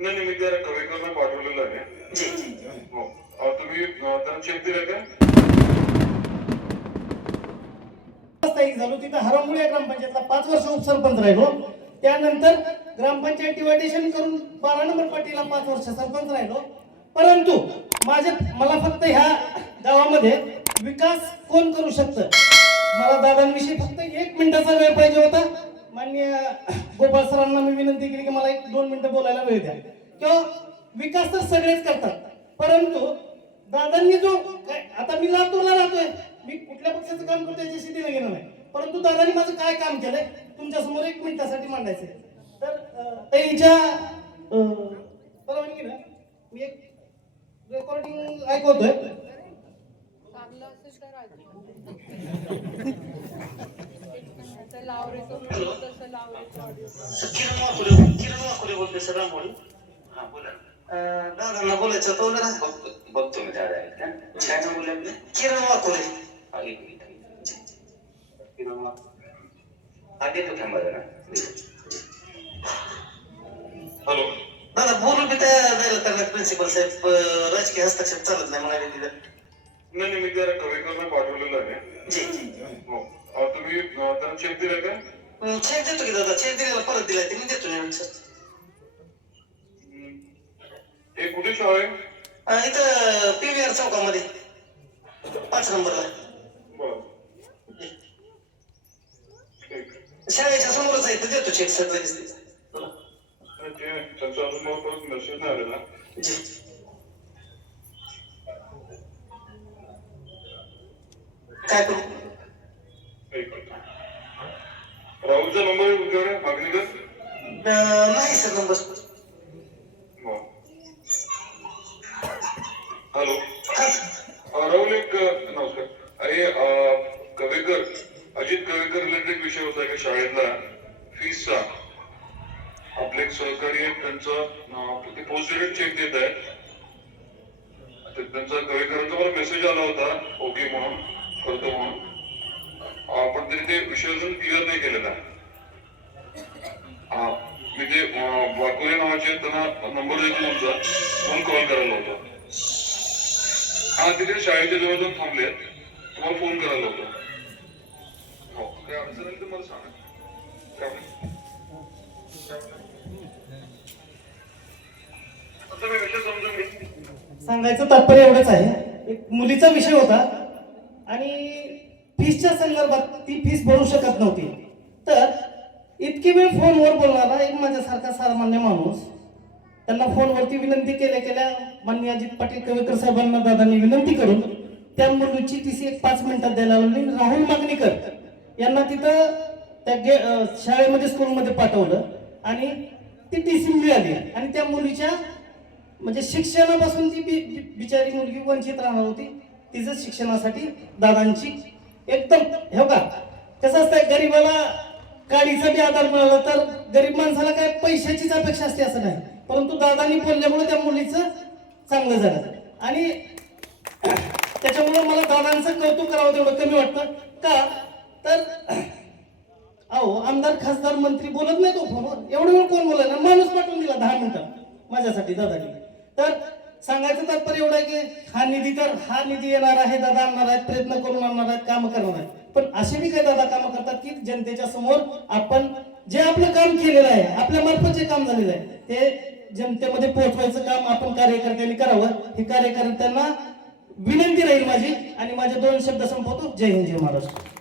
नाही नाही, मी त्या कवेकरला पाठवलेलं आहे. हो. तुम्ही त्यांना चेक दिला का? झालो तिथं हरमुळे ग्रामपंचायतला 5 वर्ष उपसरपंच राहिलो. त्यानंतर ग्रामपंचायत डिवायडेशन करून 12 नंबर पाटीला 5 वर्ष सरपंच राहिलो. परंतु मला फक्त ह्या गावामध्ये विकास कोण करू शकतं, मला दादांविषयी फक्त 1 मिनिटाचा वेळ पाहिजे होता. माननीय गोपाळ सरांना मी विनंती केली की मला 1-2 मिनिटं बोलायला वेळ द्या. किंवा विकास तर सगळेच करतात, परंतु दादांनी जो आता मी लातूरला राहतोय, मी कुठल्या पक्षाचं काम करतो याच्याशी देणं घेणं नाही, परंतु दादांनी माझं काय काम केलंय तुमच्या समोर 1 मिनिटासाठी मांडायचंय. तर ताईच्या परवानगीनं मी एक रेकॉर्डिंग ऐकवतोय. दादांना बोलायचं तो जरा बघतो मी दादा आहेत का काय नाव बोलले आपले किरण वाकोरे. किरण हा देतो थांबा जरा. हॅलो दादा बोलू बी त्या त्यांना प्रिन्सिपल साहेब राजकीय हस्तक्षेप चालत नाही म्हणाले तिथं. नाही नाही, मी त्या कवेकरला पाठवलेलं आहे. हो. तुम्ही त्यांना चेक दिला का? चेक देतो की दादा, चेक दिलेला परत दिलाय ते मी देतो नाही. हे कुठे शाळा आहे? इथं PVR चौकामध्ये 5 नंबरला. बरं. शाळेच्या समोरच आहे, तर देतो चेक सगळं दिसते. त्यांचा अजून मला परत मेसेज नाही आलेला. काय करू? राहुलचा नंबर आहे तुमच्याकडे मागणीकर? नाही सर नंबर. हॅलो राहुल, एक नमस्कार. अरे कवेकर, अजित कवेकर रिलेटेड विषय होता का शाळेतला फीसचा. आपले एक सहकारी आहेत, त्यांचा ते पोस्ट डेटेड चेक देत आहेत. त्यांचा कवेकरांचा मला मेसेज आला होता ओके म्हणून, करतो म्हणून, पण तरी ते विषय अजून क्लिअर नाही केलेला. मी ते वाकोरे नावाचे त्यांना नंबर देतो तुमचा, फोन कॉल करायला होता. हा, तिथे शाळेच्या जवळ जाऊन थांबलेत, तुम्हाला फोन करायला होतो. हो, काय अडचण आली तर मला सांगा. सांगायचं तात्पर्य एवढंच आहे, एक मुलीचा विषय होता आणि फीसच्या संदर्भात ती फीस भरू शकत नव्हती. तर इतकी वेळ फोनवर बोलणारा एक माझ्यासारखा सामान्य माणूस, त्यांना फोनवरती विनंती केल्या माननीय अजित पाटील कवेकर साहेबांना दादांनी विनंती करून त्या मुलीची TC 5 मिनिटात द्यायला लावली. राहुल मागणीकर यांना तिथं त्या शाळेमध्ये स्कूलमध्ये पाठवलं आणि ती TC मिळाली. आणि त्या मुलीच्या म्हणजे शिक्षणापासून ती बिचारी मुलगी वंचित राहणार होती. तिचं शिक्षणासाठी दादांची एकदम हे का कसं असतंय, गरीबाला गाडीचा बी आधार मिळाला तर गरीब माणसाला काय पैशाचीच अपेक्षा असते असं नाही, परंतु दादांनी बोलल्यामुळे त्या मुलीचं चांगलं झालं. आणि त्याच्यामुळे मला दादांचं कौतुक करावं तेवढं कमी वाटतं का, तर अहो आमदार खासदार मंत्री बोलत नाही तो फोनवर, एवढं वेळ कोण बोलायला, माणूस पाठवून दिला 10 मिनिटात माझ्यासाठी दादांनी. तर सांगायचं तात्पर्य एवढं आहे की हा निधी येणार आहे, दादा आणणार आहेत, प्रयत्न करून आणणार आहेत, काम करणार आहेत. पण असे बी काही दादा कामं करतात की जनतेच्या समोर आपण जे आपलं काम केलेलं आहे, आपल्या मार्फत जे काम झालेलं आहे ते जनतेमध्ये पोहोचवायचं काम आपण कार्यकर्त्यांनी करावं. ही कार्यकर्त्यांना विनंती राहील माझी. आणि माझे 2 शब्द संपवतो. जय हिंद, जय महाराष्ट्र.